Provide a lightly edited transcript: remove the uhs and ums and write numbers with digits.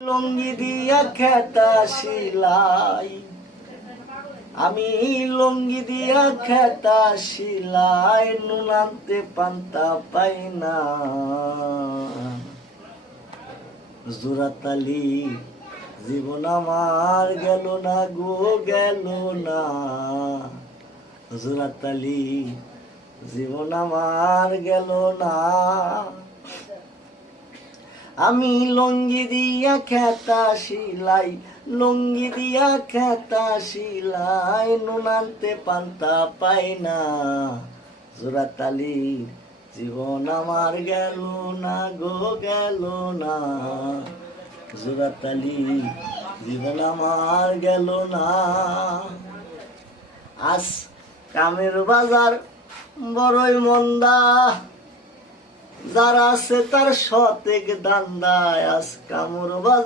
লুঙ্গি দিয়া খেতা শিলাই, আমি লুঙ্গি দিয়া খেতা শিলাই, নুন আনতে পান্তা পাই না। জোড়াতালি জীবন আমার গেল না গো, গেল না। জোড়াতালি জীবন আমার গেল না। আমি লুঙ্গি দিয়া খেতা শিলাই, লুঙ্গি দিয়া খেতা শিলাই, নুন আনতে পান্তা পাই না। জোড়াতালি জীবন আমার গেল না গো, গেল না। জোড়াতালি জীবন আমার গেল না। আজ কামের বাজার বড়ই মন্দা, যারা আছে তার সতেক দান্দায়। আজ কামর বাজার